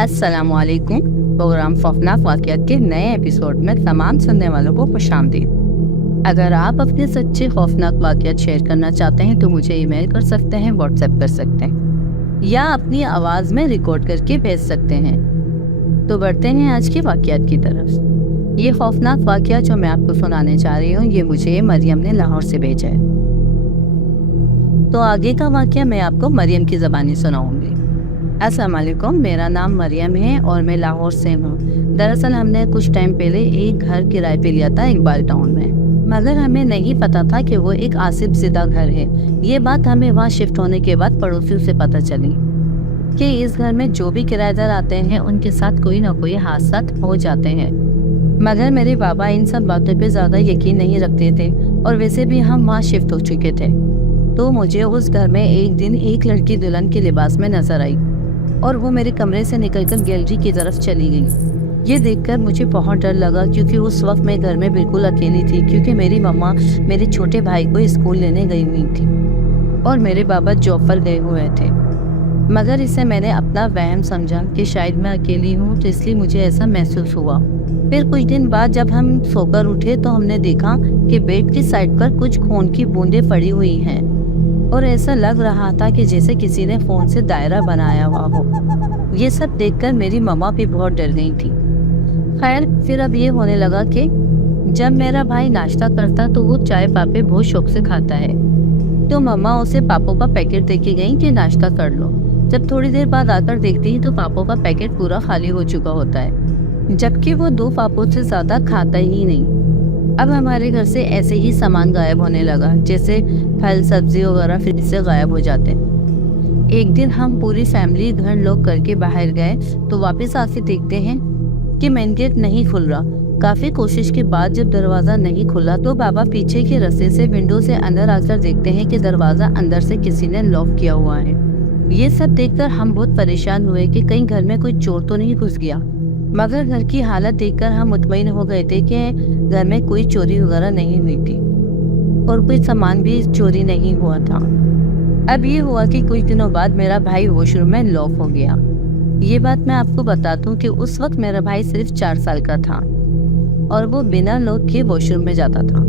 अस्सलाम वालेकुम। प्रोग्राम खौफनाक वाक़यात के नए एपिसोड में तमाम सुनने वालों को खुशामदीद। अगर आप अपने सच्चे खौफनाक वाक़यात शेयर करना चाहते हैं तो मुझे ईमेल कर सकते हैं, व्हाट्सएप कर सकते हैं या अपनी आवाज़ में रिकॉर्ड करके भेज सकते हैं। तो बढ़ते हैं आज के वाक़यात की तरफ। ये खौफनाक वाक़या जो मैं आपको सुनाने जा रही हूँ, ये मुझे मरियम ने लाहौर से भेजा है। तो आगे का वाक़या मैं आपको मरियम की ज़बानी सुनाऊंगी। अस्सलाम वालेकुम, मेरा नाम मरियम है और मैं लाहौर से हूँ। दरअसल हमने कुछ टाइम पहले एक घर किराए पे लिया था इकबाल टाउन में, मगर हमें नहीं पता था कि वो एक आसिफ ज़िदा घर है। ये बात हमें वहाँ शिफ्ट होने के बाद पड़ोसियों से पता चली कि इस घर में जो भी किराएदार आते हैं उनके साथ कोई ना कोई हादसा हो जाते हैं। मगर मेरे बाबा इन सब बातों पे ज़्यादा यकीन नहीं रखते थे और वैसे भी हम वहाँ शिफ्ट हो चुके थे। तो मुझे उस घर में एक दिन एक लड़की दुल्हन के लिबास में नजर आई और वो मेरे कमरे से निकलकर गैलरी की तरफ चली गई। ये देखकर मुझे बहुत डर लगा क्योंकि उस वक्त मैं घर में बिल्कुल अकेली थी, क्योंकि मेरी मम्मा मेरे छोटे भाई को स्कूल लेने गई हुई थी और मेरे बाबा जॉब पर गए हुए थे। मगर इसे मैंने अपना वहम समझा कि शायद मैं अकेली हूँ, तो इसलिए मुझे ऐसा महसूस हुआ। फिर कुछ दिन बाद जब हम सोकर उठे तो हमने देखा कि बेड की साइड पर कुछ खून की बूंदें पड़ी हुई हैं और ऐसा लग रहा था कि जैसे किसी ने फोन से दायरा बनाया हुआ हो। ये सब देखकर मेरी मम्मा भी बहुत डर गई थी। खैर, फिर अब ये होने लगा कि जब मेरा भाई नाश्ता करता तो वो चाय पापे बहुत शौक से खाता है, तो मम्मा उसे पापो का पैकेट देके गई कि नाश्ता कर लो। जब थोड़ी देर बाद आकर देखती तो पापो का पैकेट पूरा खाली हो चुका होता है, जबकि वो 2 पापों से ज्यादा खाता ही नहीं। अब हमारे घर से ऐसे ही सामान गायब होने लगा, जैसे फल सब्जी वगैरह फिर से गायब हो जाते। एक दिन हम पूरी फैमिली घर लॉक करके बाहर गए तो वापस आके देखते हैं कि मेन गेट नहीं खुल रहा। काफी कोशिश के बाद जब दरवाजा नहीं खुला तो बाबा पीछे के रस्ते से विंडो से अंदर आकर देखते हैं कि दरवाजा अंदर से किसी ने लॉक किया हुआ है। ये सब देखकर हम बहुत परेशान हुए कि कहीं घर में कोई चोर तो नहीं घुस गया, मगर घर की हालत देखकर हम मुतमईन हो गए थे कि घर में कोई चोरी वगैरह नहीं हुई थी और कोई सामान भी चोरी नहीं हुआ था। अब ये हुआ कि कुछ दिनों बाद मेरा भाई वॉशरूम में लॉक हो गया। ये बात मैं आपको बता दूं कि उस वक्त मेरा भाई सिर्फ 4 साल का था और वो बिना लॉक के वॉशरूम में जाता था।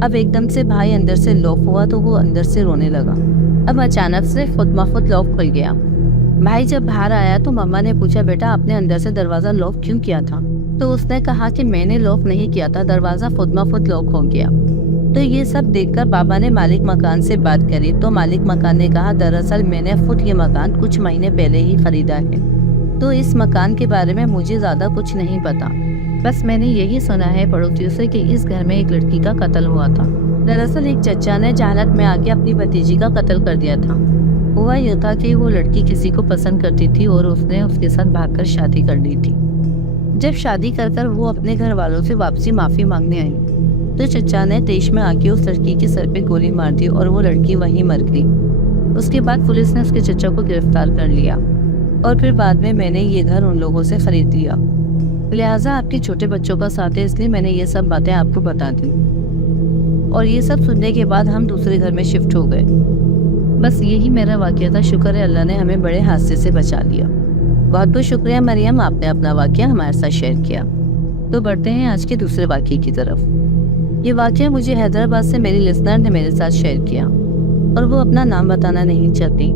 अब एकदम से भाई अंदर से लॉक हुआ तो वो अंदर से रोने लगा। अब अचानक से खुद ब खुद लॉक खुल गया। भाई जब बाहर आया तो मम्मा ने पूछा, बेटा आपने अंदर से दरवाजा लॉक क्यों किया था? तो उसने कहा कि मैंने लॉक नहीं किया था, दरवाजा खुद ब खुद लॉक हो गया। तो ये सब देखकर बाबा ने मालिक मकान से बात करी तो मालिक मकान ने कहा, दरअसल मैंने खुद ये मकान कुछ महीने पहले ही खरीदा है, तो इस मकान के बारे में मुझे ज्यादा कुछ नहीं पता। बस मैंने यही सुना है पड़ोसियों से कि इस घर में एक लड़की का कत्ल हुआ था। दरअसल एक चचा ने जहालत में आके अपनी भतीजी का कत्ल कर दिया था। हुआ यह था कि वो लड़की किसी को पसंद करती थी और उसने उसके साथ भागकर शादी कर ली थी। जब शादी कर वो अपने घर वालों से वापसी माफी मांगने आई तो चचा ने तेज में आके उस लड़की के सर पे गोली मार दी और वो लड़की वहीं मर गई। उसके बाद पुलिस ने उसके चचा को गिरफ्तार कर लिया और फिर बाद में मैंने ये घर उन लोगों से खरीद लिया। लिहाजा आपके छोटे बच्चों का साथ है, इसलिए मैंने ये सब बातें आपको बता दी। और ये सब सुनने के बाद हम दूसरे घर में शिफ्ट हो गए। बस यही मेरा वाक़या था। शुक्र है अल्लाह ने हमें बड़े हादसे से बचा लिया। बहुत बहुत शुक्रिया मरियम, आपने अपना वाक़या हमारे साथ शेयर किया। तो बढ़ते हैं आज के दूसरे वाक़ये की तरफ। ये वाक़या मुझे हैदराबाद से मेरी लिसनर ने मेरे साथ शेयर किया और वो अपना नाम बताना नहीं चाहती।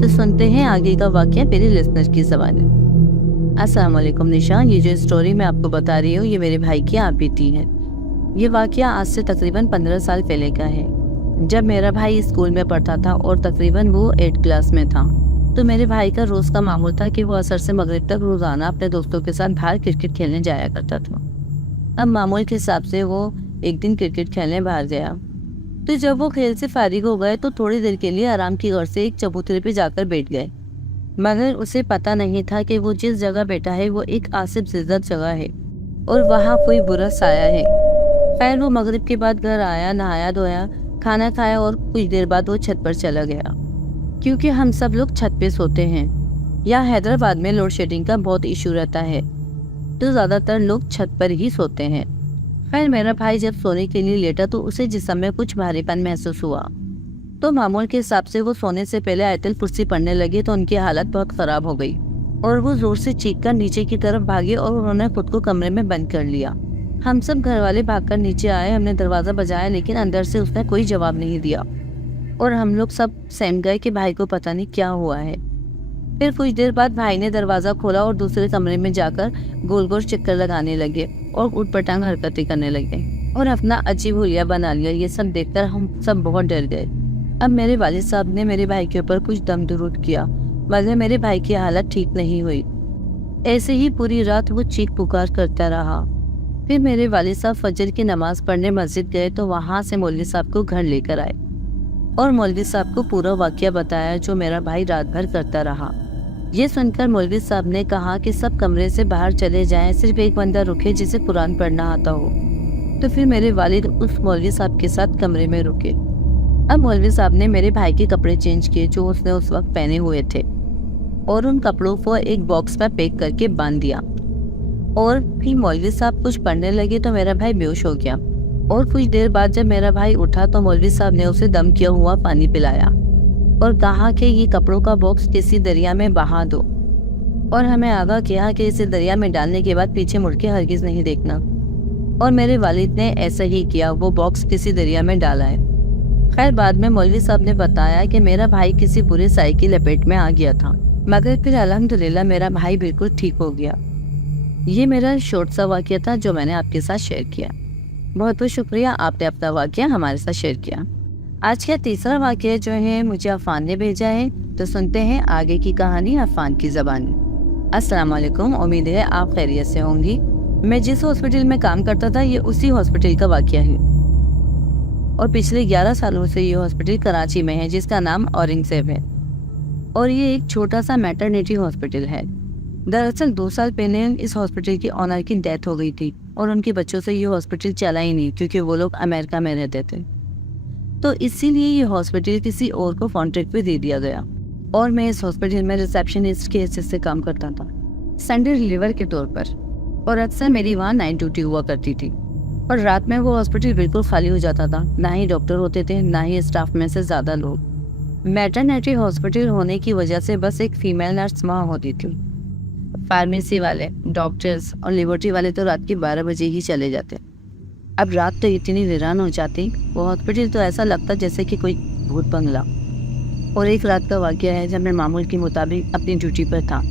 तो सुनते हैं आगे का वाक़या मेरी लिसनर की ज़बान में। अस्सलाम वालेकुम निशा, ये जो स्टोरी मैं आपको बता रही हूँ ये मेरे भाई की आप बीती है। ये वाक़या आज से तकरीबन 15 साल पहले का है, जब मेरा भाई स्कूल में पढ़ता था और तकरीबन वो 8th क्लास में था। तो मेरे भाई का रोज़ का मामूल था कि वो असर से मगरिब तक रोज़ाना अपने दोस्तों के साथ बाहर क्रिकेट खेलने जाया करता था। अब मामूल के हिसाब से वो एक दिन क्रिकेट खेलने बाहर गया, तो जब वो खेल से फारिग हो गए तो थोड़ी देर के लिए आराम की गर्ज से एक चबूतरे पे जाकर बैठ गए। मगर उसे पता नहीं था कि वो जिस जगह बैठा है वो एक आसिफ ज़िद्दत जगह है और वहाँ कोई बुरा साया है। खैर, वो मगरिब के बाद घर आया, नहाया धोया, खाना खाया और कुछ देर बाद वो छत पर चला गया, क्योंकि हम सब लोग छत पे सोते हैं। यहाँ हैदराबाद में लोड शेडिंग का बहुत इशू रहता है, तो ज़्यादातर लोग छत पर ही सोते हैं। खैर, मेरा भाई जब सोने के लिए लेटा तो उसे जिस्म में कुछ भारीपन महसूस हुआ, तो मामूल के हिसाब से वो सोने से पहले आयतुल कुर्सी पढ़ने लगे तो उनकी हालत बहुत ख़राब हो गई और वो जोर से चीख कर नीचे की तरफ भागे और उन्होंने खुद को कमरे में बंद कर लिया। हम सब घर वाले भागकर नीचे आए, हमने दरवाज़ा बजाया लेकिन अंदर से उसने कोई जवाब नहीं दिया और हम लोग सब सहम गए कि भाई को पता नहीं क्या हुआ है। फिर कुछ देर बाद भाई ने दरवाज़ा खोला और दूसरे कमरे में जाकर गोल गोल चक्कर लगाने लगे और उटपटांग हरकतें करने लगे और अपना अजीब हुलिया बना लिया। ये सब देखकर हम सब बहुत डर गए। अब मेरे वालिद साहब ने मेरे भाई के ऊपर कुछ दम दुरूद किया, मगर मेरे भाई की हालत ठीक नहीं हुई। ऐसे ही पूरी रात वो चीख पुकार करता रहा। फिर मेरे वालिद साहब फजर की नमाज पढ़ने मस्जिद गए तो वहाँ से मौलवी साहब को घर लेकर आए और मौलवी साहब को पूरा वाक़या बताया जो मेरा भाई रात भर करता रहा। ये सुनकर मौलवी साहब ने कहा कि सब कमरे से बाहर चले जाएं, सिर्फ एक बंदा रुके जिसे कुरान पढ़ना आता हो। तो फिर मेरे वालिद उस मौलवी साहब के साथ कमरे में रुके। अब मौलवी साहब ने मेरे भाई के कपड़े चेंज किए जो उसने उस वक्त पहने हुए थे और उन कपड़ों को एक बॉक्स में पैक करके बांध दिया। और फिर मौलवी साहब कुछ पढ़ने लगे तो मेरा भाई बेहोश हो गया और कुछ देर बाद जब मेरा भाई उठा तो मौलवी साहब ने उसे दम किया हुआ पानी पिलाया और कहा कि ये कपड़ों का बॉक्स किसी दरिया में बहा दो और हमें आगाह किया कि इसे दरिया में डालने के बाद पीछे मुड़ के हरगिज़ नहीं देखना। और मेरे वालिद ने ऐसा ही किया, वो बॉक्स किसी दरिया में डाला है। खैर बाद में मौलवी साहब ने बताया कि मेरा भाई किसी बुरे साए की लपेट में आ गया था, मगर फिर अल्हम्दुलिल्लाह मेरा भाई बिल्कुल ठीक हो गया। ये मेरा शॉर्ट सा वाक़या था जो मैंने आपके साथ शेयर किया। बहुत बहुत शुक्रिया, आपने अपना वाक़या हमारे साथ शेयर किया। आज का तीसरा वाक़या जो है मुझे अफ़ान ने भेजा है, तो सुनते हैं आगे की कहानी अफ़ान की ज़बान में। अस्सलाम वालेकुम, उम्मीद है आप खैरियत से होंगी। मैं जिस हॉस्पिटल में काम करता था ये उसी हॉस्पिटल का वाक़या है और पिछले 11 सालों से ये हॉस्पिटल कराची में है जिसका नाम औरंगज़ेब है और ये एक छोटा सा मैटरनिटी हॉस्पिटल है। दरअसल 2 साल पहले इस हॉस्पिटल की ऑनर की डेथ हो गई थी और उनके बच्चों से ये हॉस्पिटल चला ही नहीं क्योंकि वो लोग अमेरिका में रहते थे। तो इसीलिए ये हॉस्पिटल किसी और को कॉन्ट्रैक्ट पे दे दिया गया और मैं इस हॉस्पिटल में रिसेप्शनिस्ट के हैसियत से काम करता था, संडे रिलीवर के तौर पर। और अक्सर मेरी वहाँ नाइट ड्यूटी हुआ करती थी और रात में वो हॉस्पिटल बिल्कुल खाली हो जाता था। ना ही डॉक्टर होते थे, ना ही स्टाफ में से ज़्यादा लोग। मैटरनिटी हॉस्पिटल होने की वजह से बस एक फीमेल नर्स वहाँ होती थी। फार्मेसी वाले, डॉक्टर्स और लेबोरेटरी वाले तो रात के 12 बजे ही चले जाते। अब रात तो इतनी वीरान हो जाती, वो हॉस्पिटल तो ऐसा लगता जैसे कि कोई भूत बंगला। और एक रात का वाक़या है जब मैं मामूल के मुताबिक अपनी ड्यूटी पर था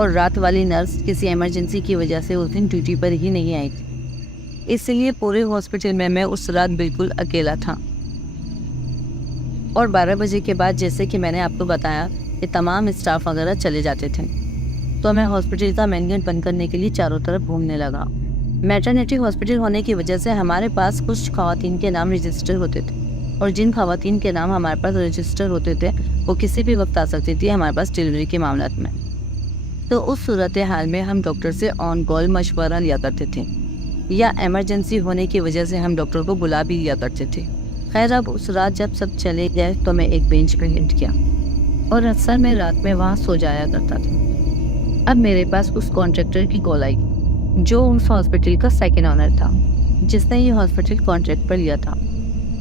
और रात वाली नर्स किसी इमरजेंसी की वजह से उस दिन ड्यूटी पर ही नहीं आई थी। इसलिए पूरे हॉस्पिटल में मैं उस रात बिल्कुल अकेला था। और 12 बजे के बाद जैसे कि मैंने आपको बताया कि तमाम स्टाफ वगैरह चले जाते थे, तो मैं हॉस्पिटल का मेन गेट बंद करने के लिए चारों तरफ घूमने लगा। मैटरनिटी हॉस्पिटल होने की वजह से हमारे पास कुछ ख़वातीन के नाम रजिस्टर होते थे और जिन ख़वातीन के नाम हमारे पास रजिस्टर होते थे वो किसी भी वक्त आ सकती थी हमारे पास डिलीवरी के मामला में। तो उस सूरत हाल में हम डॉक्टर से ऑन कॉल मशवरा लिया करते थे या इमरजेंसी होने की वजह से हम डॉक्टर को बुला भी लिया करते थे। खैर अब उस रात जब सब चले गए तो मैं एक बेंच पर लेट गया और अक्सर मैं रात में वहाँ सो जाया करता था। अब मेरे पास उस कॉन्ट्रैक्टर की कॉल आई जो उस हॉस्पिटल का सेकंड ऑनर था जिसने ये हॉस्पिटल कॉन्ट्रैक्ट पर लिया था।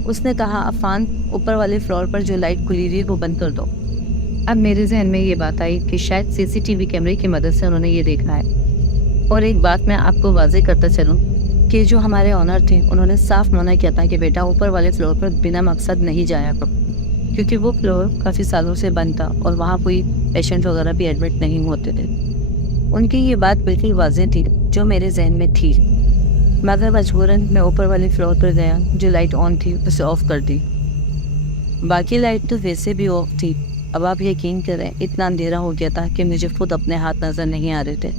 उसने कहा, अफ़ान ऊपर वाले फ्लोर पर जो लाइट खुली रही है वो बंद कर दो। अब मेरे जहन में ये बात आई कि शायद सीसीटीवी कैमरे की मदद से उन्होंने ये देखा है। और एक बात मैं आपको वाज़ेह करता चलूँ कि जो हमारे ऑनर थे उन्होंने साफ मना किया था कि बेटा ऊपर वाले फ्लोर पर बिना मकसद नहीं जाया करो, क्योंकि वो फ्लोर काफ़ी सालों से बंद था और वहाँ कोई पेशेंट वगैरह भी एडमिट नहीं होते थे। उनकी ये बात बिल्कुल वाज़ेह थी जो मेरे जहन में थी, मगर मजबूरन मैं ऊपर वाले फ्लोर पर गया। जो लाइट ऑन थी उसे ऑफ़ कर दी, बाकी लाइट तो वैसे भी ऑफ थी। अब आप यकीन करें इतना अंधेरा हो गया था कि मुझे खुद अपने हाथ नज़र नहीं आ रहे थे।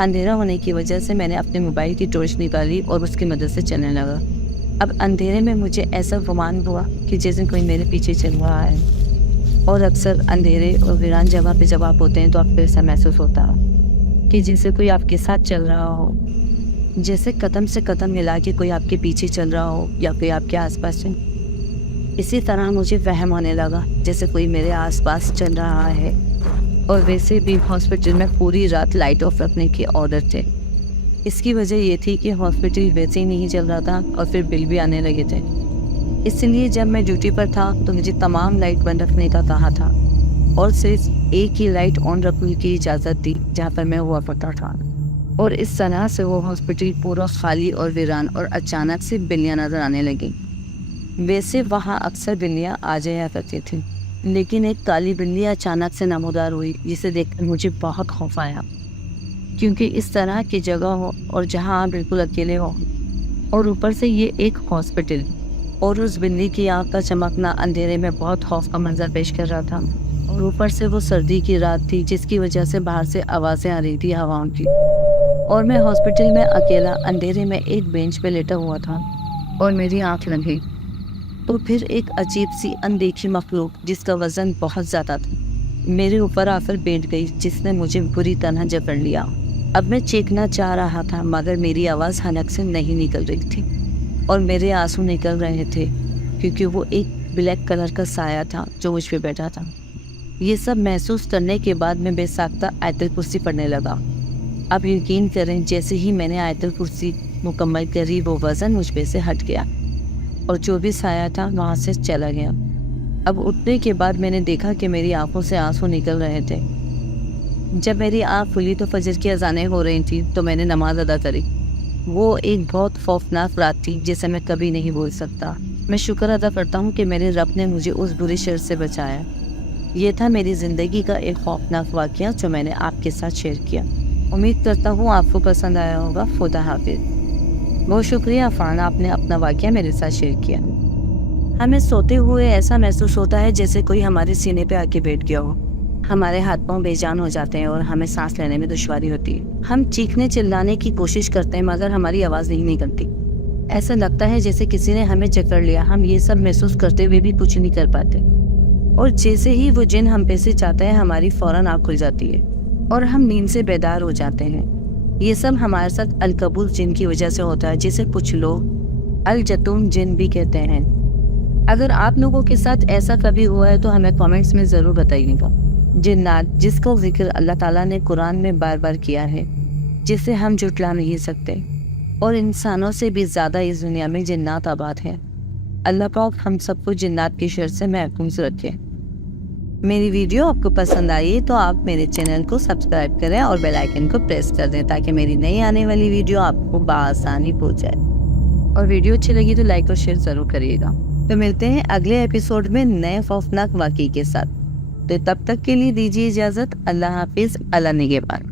अंधेरा होने की वजह से मैंने अपने मोबाइल की टॉर्च निकाली और उसकी मदद से चलने लगा। अब अंधेरे में मुझे ऐसा गुमान हुआ कि जैसे कोई मेरे पीछे चल रहा है। और अक्सर अंधेरे और वीरान जगह पे जब आप होते हैं तो आपको ऐसा महसूस होता है कि जैसे कोई आपके साथ चल रहा हो, जैसे कदम से कदम मिला के कोई आपके पीछे चल रहा हो या कोई आपके आसपास है। इसी तरह मुझे वहम होने लगा जैसे कोई मेरे आसपास चल रहा है। और वैसे भी हॉस्पिटल में पूरी रात लाइट ऑफ रखने के ऑर्डर थे। इसकी वजह ये थी कि हॉस्पिटल वैसे ही नहीं चल रहा था और फिर बिल भी आने लगे थे। इसलिए जब मैं ड्यूटी पर था तो मुझे तमाम लाइट बंद रखने का कहा था اور صرف ایک ہی لائٹ آن رکھنے کی اجازت دی جہاں پر میں ہوا کرتا تھا، اور اس طرح سے وہ ہاسپٹل پورا خالی اور ویران، اور اچانک سے بلیاں نظر آنے لگیں۔ ویسے وہاں اکثر بلیاں آ جایا کرتی تھیں، لیکن ایک کالی بلی اچانک سے نمودار ہوئی، جسے دیکھ کر مجھے بہت خوف آیا، کیونکہ اس طرح کی جگہ ہو اور جہاں آپ بالکل اکیلے ہو، اور اوپر سے یہ ایک ہاسپٹل، اور اس بلی کی آنکھ کا چمکنا اندھیرے میں بہت خوف کا منظر پیش کر رہا تھا، اور اوپر سے وہ سردی کی رات تھی جس کی وجہ سے باہر سے آوازیں آ رہی تھی ہواؤں کی، اور میں ہاسپٹل میں اکیلا اندھیرے میں ایک بینچ پہ لیٹا ہوا تھا، اور میری آنکھ لگی تو پھر ایک عجیب سی اندیکھی مخلوق جس کا وزن بہت زیادہ تھا میرے اوپر آ کر بیٹھ گئی، جس نے مجھے بری طرح جکڑ لیا۔ اب میں چیخنا چاہ رہا تھا مگر میری آواز حلق سے نہیں نکل رہی تھی، اور میرے آنسو نکل رہے تھے کیونکہ وہ ایک بلیک کلر کا سایہ تھا جو مجھ پہ بیٹھا تھا۔ یہ سب محسوس کرنے کے بعد میں بے ساختہ آیت الکرسی پڑھنے لگا۔ اب یقین کریں، جیسے ہی میں نے آیت الکرسی مکمل کری وہ وزن مجھ پہ سے ہٹ گیا، اور جو بھی سایہ تھا وہاں سے چلا گیا۔ اب اٹھنے کے بعد میں نے دیکھا کہ میری آنکھوں سے آنسو نکل رہے تھے۔ جب میری آنکھ کھلی تو فجر کی اذانیں ہو رہی تھیں، تو میں نے نماز ادا کری۔ وہ ایک بہت خوفناک رات تھی جسے میں کبھی نہیں بھول سکتا۔ میں شکر ادا کرتا ہوں کہ میرے رب نے مجھے اس بری شر سے بچایا۔ یہ تھا میری زندگی کا ایک خوفناک واقعہ جو میں نے آپ کے ساتھ شیئر کیا۔ امید کرتا ہوں آپ کو پسند آیا ہوگا۔ خدا حافظ۔ بہت شکریہ عفان، آپ نے اپنا واقعہ میرے ساتھ شیئر کیا۔ ہمیں سوتے ہوئے ایسا محسوس ہوتا ہے جیسے کوئی ہمارے سینے پہ آ کے بیٹھ گیا ہو۔ ہمارے ہاتھ پاؤں بے جان ہو جاتے ہیں اور ہمیں سانس لینے میں دشواری ہوتی ہے۔ ہم چیخنے چلانے کی کوشش کرتے ہیں مگر ہماری آواز نہیں نکلتی۔ ایسا لگتا ہے جیسے کسی نے ہمیں جکڑ لیا۔ ہم یہ سب محسوس کرتے ہوئے بھی کچھ نہیں کر پاتے، اور جیسے ہی وہ جن ہم پہ سے چاہتا ہے ہماری فوراً آنکھ کھل جاتی ہے اور ہم نیند سے بیدار ہو جاتے ہیں۔ یہ سب ہمارے ساتھ الکبوت جن کی وجہ سے ہوتا ہے، جسے کچھ لوگ الجتوم جن بھی کہتے ہیں۔ اگر آپ لوگوں کے ساتھ ایسا کبھی ہوا ہے تو ہمیں کامنٹس میں ضرور بتائیے گا۔ جنات، جس کا ذکر اللہ تعالیٰ نے قرآن میں بار بار کیا ہے، جسے ہم جھٹلا نہیں سکتے، اور انسانوں سے بھی زیادہ اس دنیا میں جنات آباد ہیں۔ اللہ پاک ہم سب کو جنات کی شر سے محفوظ رکھے۔ میری ویڈیو آپ کو پسند آئی تو آپ میرے چینل کو سبسکرائب کریں اور بیل آئیکن کو پریس کر دیں تاکہ میری نئی آنے والی ویڈیو آپ کو بآسانی پہنچ جائے، اور ویڈیو اچھی لگی تو لائک اور شیئر ضرور کریے گا۔ تو ملتے ہیں اگلے ایپیسوڈ میں نئے خوفناک واقعے کے ساتھ۔ تو تب تک کے لیے دیجیے اجازت۔ اللہ حافظ۔ اللہ نگہبان۔